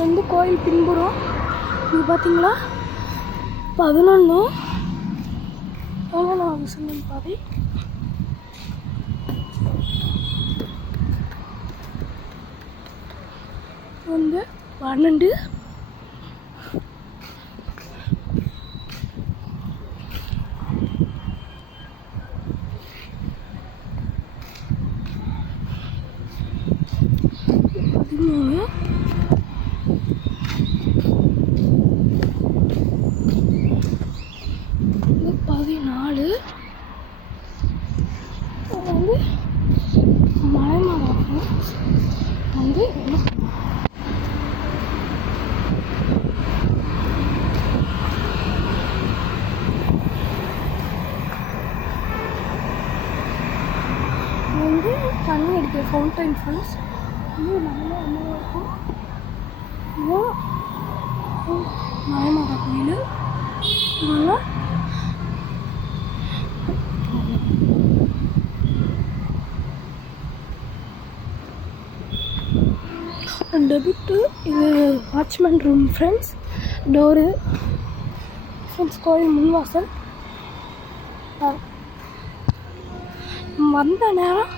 வந்து கோயில் பின்புறம் இது பார்த்தீங்களா 11 சிங்கம் பாதை. வந்து 12 14 வந்து மலைமலை வந்து தண்ணி அடிக்கிற ஃபவுண்டைன் ஃபால்ஸ் வந்து நல்லா இருக்கும். இதுதான் மலைமலை கோயில். இதெல்லாம் டெபிட்டு. இது watchman room friends. Door friends. கோயில் முன்வாசல். வந்த நேரம்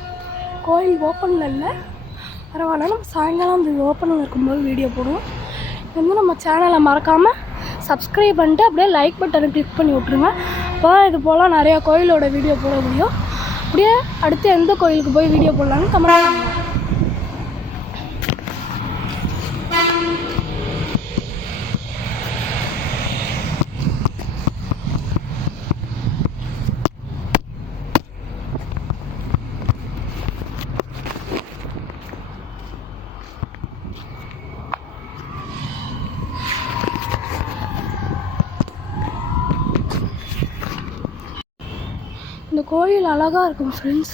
கோயில் ஓப்பனில் இல்லை, பரவாயில்ல. நம்ம சாயங்காலம் அந்த ஓப்பனில் இருக்கும்போது வீடியோ போடுவோம். வந்து நம்ம சேனலை மறக்காமல் சப்ஸ்கிரைப் பண்ணிட்டு அப்படியே லைக் பட்டனை கிளிக் பண்ணி விட்ருங்க. அப்போ இது போல் நிறையா கோயிலோட வீடியோ போட முடியும். அப்படியே அடுத்து எந்த கோயிலுக்கு போய் வீடியோ போடலான்னு கமெண்ட். இந்த கோயில் அழகாக இருக்கும் ஃப்ரெண்ட்ஸ்.